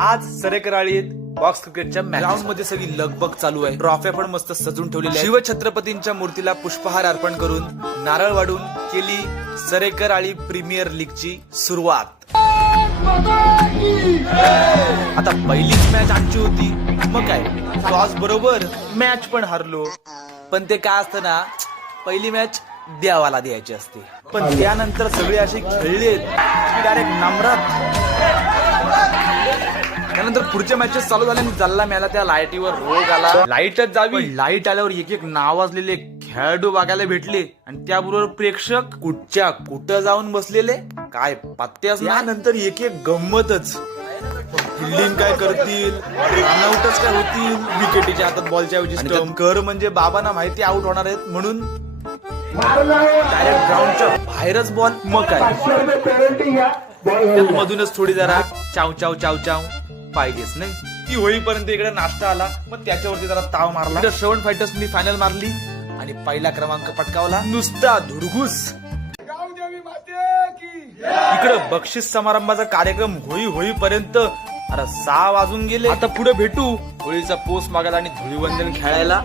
आज सरेकराळीत बॉक्स क्रिकेटच्या ग्राउंड मध्ये सगळी लगबग चालू आहे. ट्रॉफ्या पण मस्त सजून ठेवलेल्या. शिवछत्रपतींच्या मूर्तीला पुष्पहार अर्पण करून नारळ वाढून केली सरेकराळी प्रीमियर लीगची सुरुवात. आता पहिलीच मॅच आमची होती, मग काय टॉस बरोबर मॅच पण हरलो. पण ते काय असतं ना, पहिली मॅच देवाला द्यायची असते. पण त्यानंतर सगळे असे खेळले की डायरेक्ट नम्रात. त्यानंतर पुढच्या मॅचेस चालू झाल्या आणि जल्ला मेला. त्या लाईटीवर रोग आला. लाईटच जावी. लाईट आल्यावर एक एक नावाजलेले खेळाडू बघायला भेटले आणि त्याबरोबर प्रेक्षक कुठच्या कुठं जाऊन बसलेले काय पत्त्याच. यानंतर एक एक गंमतच. फिल्डिंग काय करतील, रनआउटच काय होतील, विकेटीच्या हातात बॉलच्या ऐवजी स्टंप. कर म्हणजे बाबांना माहिती आउट होणार आहेत म्हणून डायरेक्ट ग्राउंडच्या बाहेरच बॉल. मग काय मधूनच थोडी जरा चाव चाव चाव चाव पाहिजेच नाही. ती होईपर्यंत इकडे नाश्ता आला, मग त्याच्यावरती जरा ताव मारला. श्रवण फायटर्सनी फायनल मारली आणि पहिला क्रमांक पटकावला. नुसता धुडघूस. इकडं बक्षीस समारंभाचा कार्यक्रम होईपर्यंत अरे 6 वाजून गेले. आता पुढे भेटू होळीचा पोस मागायला आणि धुळीवंदन खेळायला.